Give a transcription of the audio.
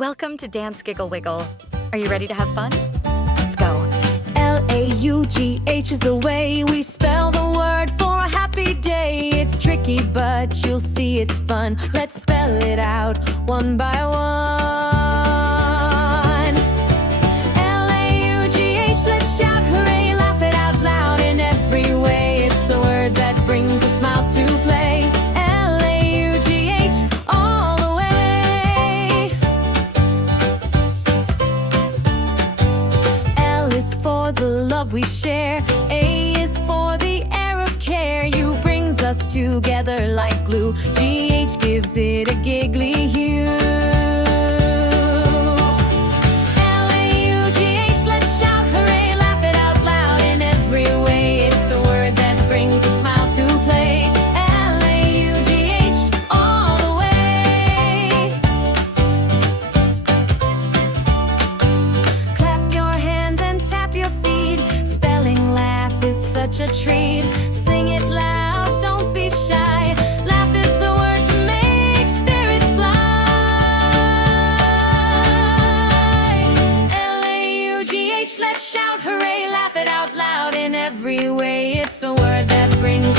Welcome to Dance Giggle Wiggle. Are you ready to have fun? Let's go. Laugh is the way we spell the word for a happy day. It's tricky, but you'll see it's fun. Let's spell it out one by one. Laugh, let's shout hooray, laugh it out loud in every way. It's a word that brings a smile to play. Laugh, all the way. L is for the love we share. A is for the air of care. U brings us together like glue. GH gives it a giggly hue. Laugh, let's shout hooray, laugh it out loud in every way. It's a word that brings a smile to play. Laugh, all the way. Clap your hands and tap your feet. Spelling laugh is such a treat. Sing it loud, don't be shy. Laugh is the word to make spirits fly. Laugh, let's shout hooray, laugh it out loud in every way. It's a word that brings